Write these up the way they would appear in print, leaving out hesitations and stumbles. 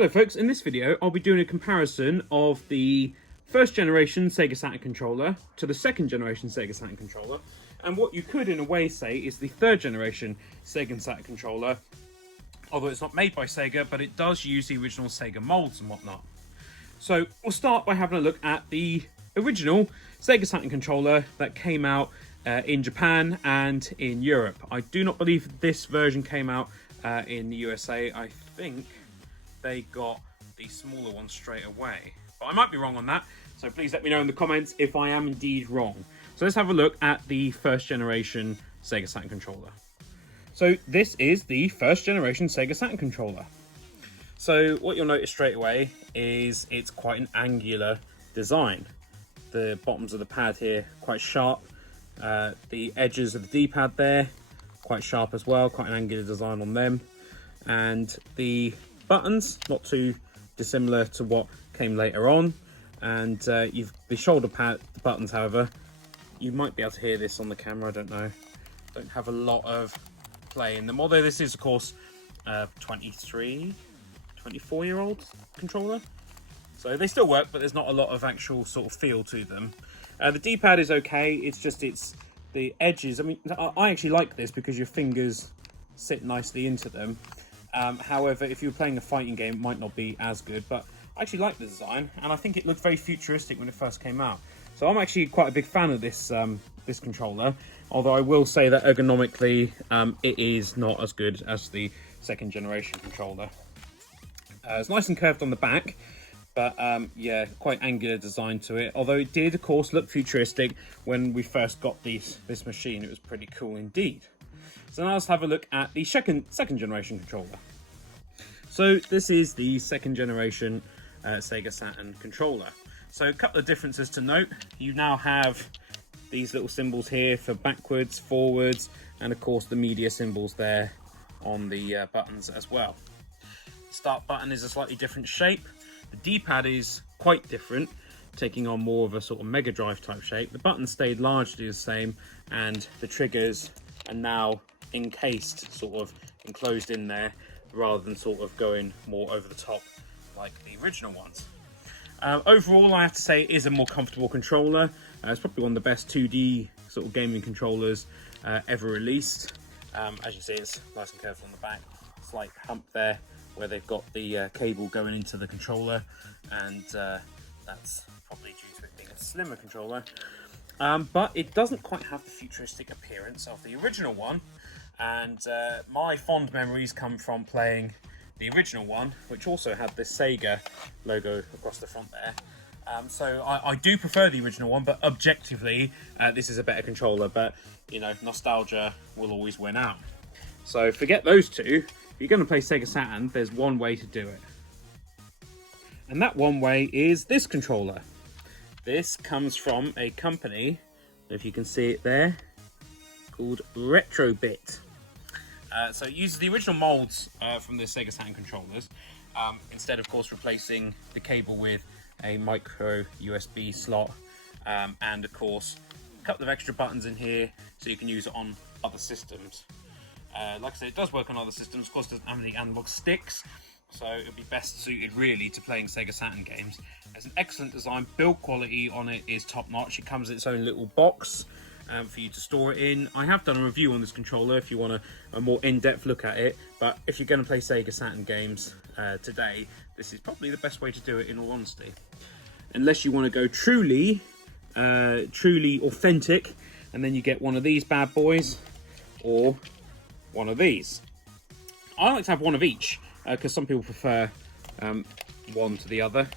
Hello folks, in this video I'll be doing a comparison of the first generation Sega Saturn controller to the second generation Sega Saturn controller, and what you could in a way say is the third generation Sega Saturn controller, although it's not made by Sega, but it does use the original Sega molds and whatnot. So we'll start by having a look at the original Sega Saturn controller that came out in Japan and in Europe. I do not believe this version came out in the USA. I think they got the smaller one straight away, but I might be wrong on that, so please let me know in the comments if I am indeed wrong. So let's have a look at the first generation Sega Saturn controller. So this is the first generation Sega Saturn controller. So what you'll notice straight away is it's quite an angular design. The bottoms of the pad here quite sharp, the edges of the D-pad there quite sharp as well, quite an angular design on them, and the buttons not too dissimilar to what came later on. And you've the shoulder pad buttons, however, you might be able to hear this on the camera, I don't know, don't have a lot of play in them, although this is of course 24-year-old controller, so they still work, but there's not a lot of actual sort of feel to them. The D-pad is okay, it's just the edges. I mean, I actually like this because your fingers sit nicely into them. However, if you're playing a fighting game, it might not be as good, but I actually like the design, and I think it looked very futuristic when it first came out. So I'm actually quite a big fan of this this controller, although I will say that ergonomically it is not as good as the second generation controller. It's nice and curved on the back, but yeah, quite angular design to it, although it did of course look futuristic when we first got this machine. It was pretty cool indeed. So now let's have a look at the second generation controller. So this is the second generation Sega Saturn controller. So a couple of differences to note. You now have these little symbols here for backwards, forwards, and of course the media symbols there on the buttons as well. The start button is a slightly different shape. The D-pad is quite different, taking on more of a sort of Mega Drive type shape. The buttons stayed largely the same, and the triggers are now encased, sort of enclosed in there, rather than sort of going more over the top like the original ones. Overall, I have to say it is a more comfortable controller. It's probably one of the best 2D sort of gaming controllers ever released. As you can see, it's nice and curved on the back. Slight hump there where they've got the cable going into the controller, and that's probably due to it being a slimmer controller. But it doesn't quite have the futuristic appearance of the original one, and my fond memories come from playing the original one, which also had the Sega logo across the front there. So I do prefer the original one, but objectively this is a better controller, but you know, nostalgia will always win out. So forget those two. If you're going to play Sega Saturn, there's one way to do it, and that one way is this controller. This comes from a company, if you can see it there, called RETROBIT. So it uses the original molds from the Sega Saturn controllers, instead of course replacing the cable with a micro USB slot, and of course a couple of extra buttons in here so you can use it on other systems. Like I said, it does work on other systems, of course it doesn't have any analog sticks, so it would be best suited really to playing Sega Saturn games. It's an excellent design, build quality on it is top notch. It comes in its own little box for you to store it in. I have done a review on this controller if you want a more in-depth look at it, but if you're going to play Sega Saturn games today, this is probably the best way to do it, in all honesty. Unless you want to go truly authentic, and then you get one of these bad boys or one of these. I like to have one of each because some people prefer one to the other,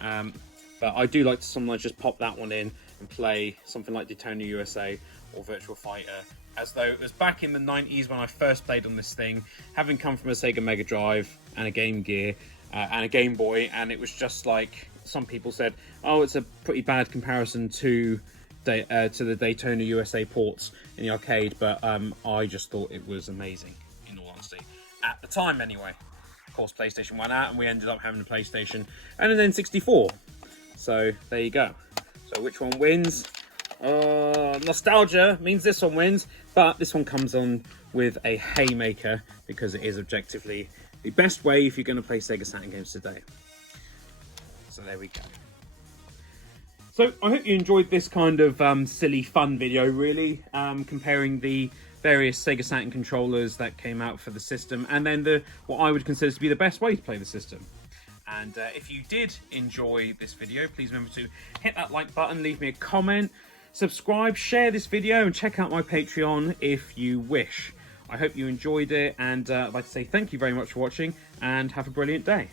but I do like to sometimes just pop that one in and play something like Daytona USA or Virtua Fighter, as though it was back in the 90s when I first played on this thing, having come from a Sega Mega Drive and a Game Gear and a Game Boy, and it was just like, some people said, oh, it's a pretty bad comparison to the Daytona USA ports in the arcade, but I just thought it was amazing, in all honesty, at the time anyway. Of course, PlayStation went out and we ended up having a PlayStation and an N64, so there you go. So which one wins? Nostalgia means this one wins, but this one comes on with a haymaker because it is objectively The best way if you're going to play Sega Saturn games today. So there we go. So I hope you enjoyed this kind of silly fun video, really, comparing the various Sega Saturn controllers that came out for the system, and then what I would consider to be the best way to play the system. And if you did enjoy this video, please remember to hit that like button, leave me a comment, subscribe, share this video, and check out my Patreon if you wish. I hope you enjoyed it, and I'd like to say thank you very much for watching, and have a brilliant day.